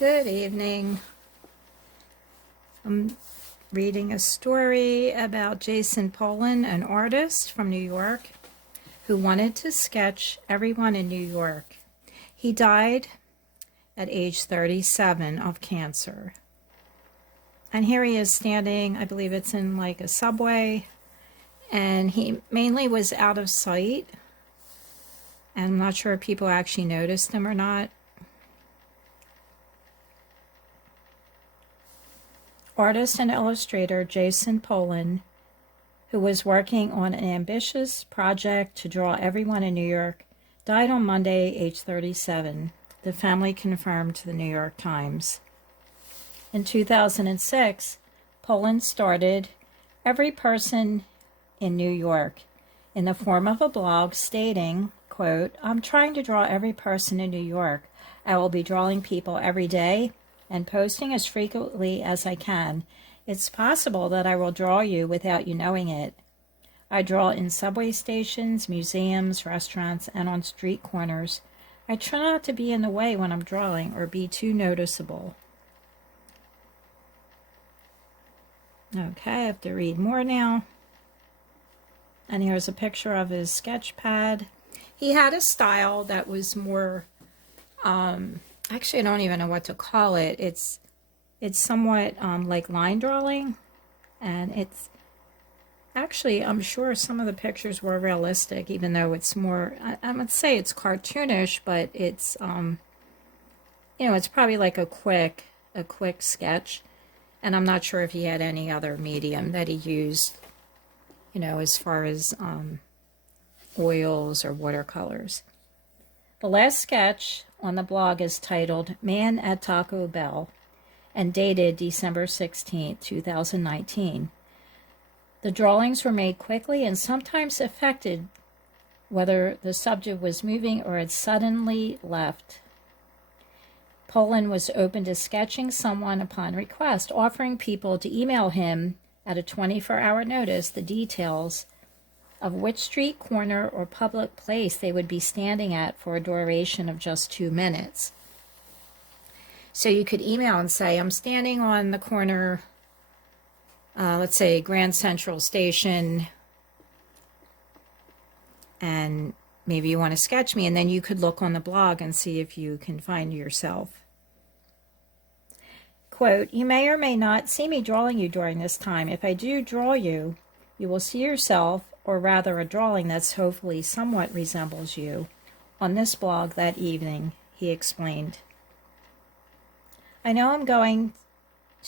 Good evening. I'm reading a story about Jason Polan, an artist from New York who wanted to sketch everyone in New York. He died at age 37 of cancer. And here he is standing, I believe it's in like a subway, and he mainly was out of sight. And I'm not sure if people actually noticed him or not. Artist and illustrator Jason Polan, who was working on an ambitious project to draw everyone in New York, died on Monday, age 37, the family confirmed to the New York Times. In 2006, Polan started Every Person in New York in the form of a blog stating, quote, "I'm trying to draw every person in New York. I will be drawing people every day and posting as frequently as I can. It's possible that I will draw you without you knowing it. I draw in subway stations, museums, restaurants, and on street corners. I try not to be in the way when I'm drawing or be too noticeable." Okay, I have to read more now. And here's a picture of his sketch pad. He had a style that was more, actually I don't even know what to call it. It's somewhat like line drawing, and it's actually, I'm sure some of the pictures were realistic, even though it's more, I would say it's cartoonish, but it's, it's probably like a quick sketch. And I'm not sure if he had any other medium that he used, as far as oils or watercolors. The last sketch on the blog is titled Man at Taco Bell and dated December 16, 2019. The drawings were made quickly and sometimes affected whether the subject was moving or had suddenly left. Polan was open to sketching someone upon request, offering people to email him at a 24-hour notice the details of which street corner or public place they would be standing at for a duration of just 2 minutes. So you could email and say, I'm standing on the corner, let's say Grand Central Station, and maybe you want to sketch me, and then you could look on the blog and see if you can find yourself. Quote, "You may or may not see me drawing you during this time. If I do draw you, you will see yourself, or rather a drawing that hopefully somewhat resembles you, on this blog that evening," he explained. "I know I'm going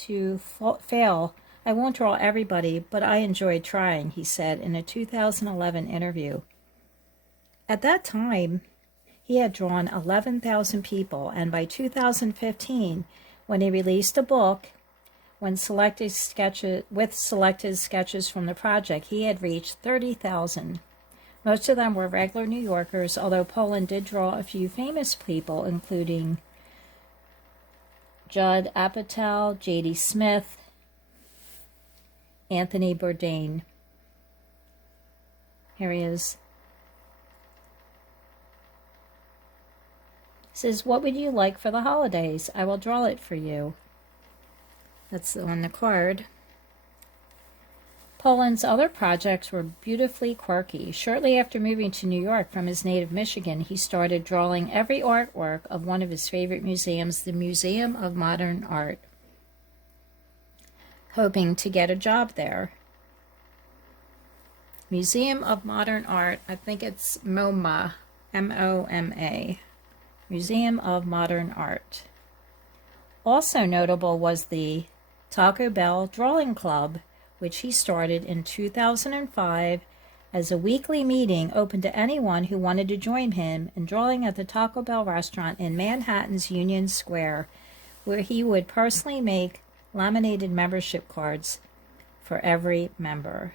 to fail. I won't draw everybody, but I enjoyed trying," he said in a 2011 interview. At that time, he had drawn 11,000 people, and by 2015, when he released a book, with selected sketches from the project, he had reached 30,000. Most of them were regular New Yorkers, although Polan did draw a few famous people, including Judd Apatow, J.D. Smith, Anthony Bourdain. Here he is. It says, "What would you like for the holidays? I will draw it for you." That's on the card. Polan's other projects were beautifully quirky. Shortly after moving to New York from his native Michigan, he started drawing every artwork of one of his favorite museums, the Museum of Modern Art, hoping to get a job there. Museum of Modern Art, I think it's MoMA, M-O-M-A, Museum of Modern Art. Also notable was the Taco Bell Drawing Club, which he started in 2005 as a weekly meeting open to anyone who wanted to join him in drawing at the Taco Bell restaurant in Manhattan's Union Square, where he would personally make laminated membership cards for every member.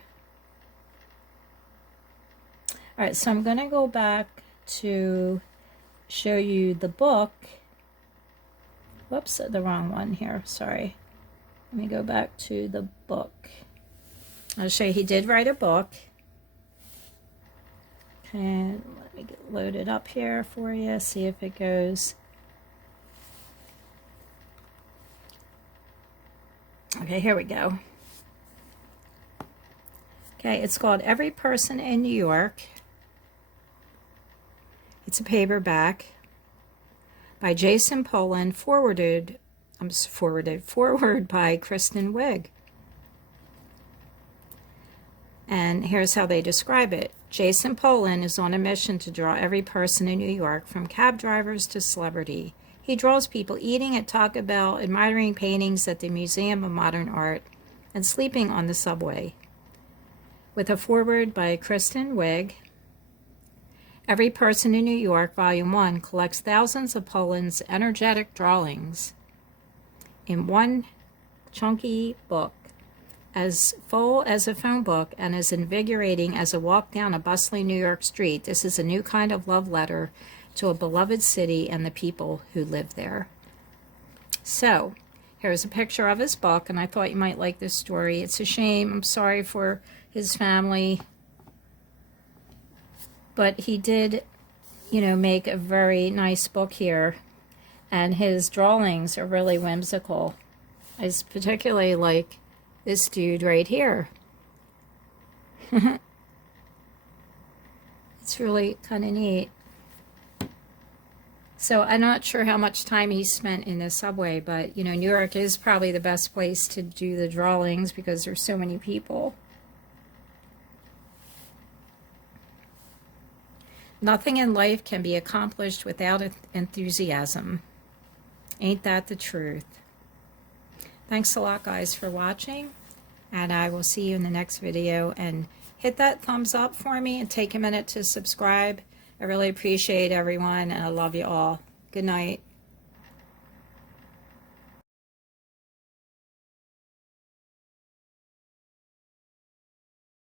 All right, so I'm going to go back to show you the book. Whoops, the wrong one here, sorry. Let me go back to the book. I'll show you, he did write a book. And let me get loaded up here for you, see if it goes. Okay, here we go. Okay, it's called Every Person in New York. It's a paperback by Jason Polan, forward by Kristen Wiig. And here's how they describe it. Jason Polan is on a mission to draw every person in New York, from cab drivers to celebrity. He draws people eating at Taco Bell, admiring paintings at the Museum of Modern Art, and sleeping on the subway. With a foreword by Kristen Wiig, Every Person in New York, Volume 1, collects thousands of Polan's energetic drawings in one chunky book, as full as a phone book and as invigorating as a walk down a bustling New York street. This is a new kind of love letter to a beloved city and the people who live there. So, here's a picture of his book, and I thought you might like this story. It's a shame. I'm sorry for his family. But he did, make a very nice book here. And his drawings are really whimsical. I particularly like this dude right here. It's really kind of neat. So I'm not sure how much time he spent in the subway, but, New York is probably the best place to do the drawings because there's so many people. Nothing in life can be accomplished without enthusiasm. Ain't that the truth? Thanks a lot, guys, for watching, and I will see you in the next video. And hit that thumbs up for me and take a minute to subscribe. I really appreciate everyone, and I love you all. Good night.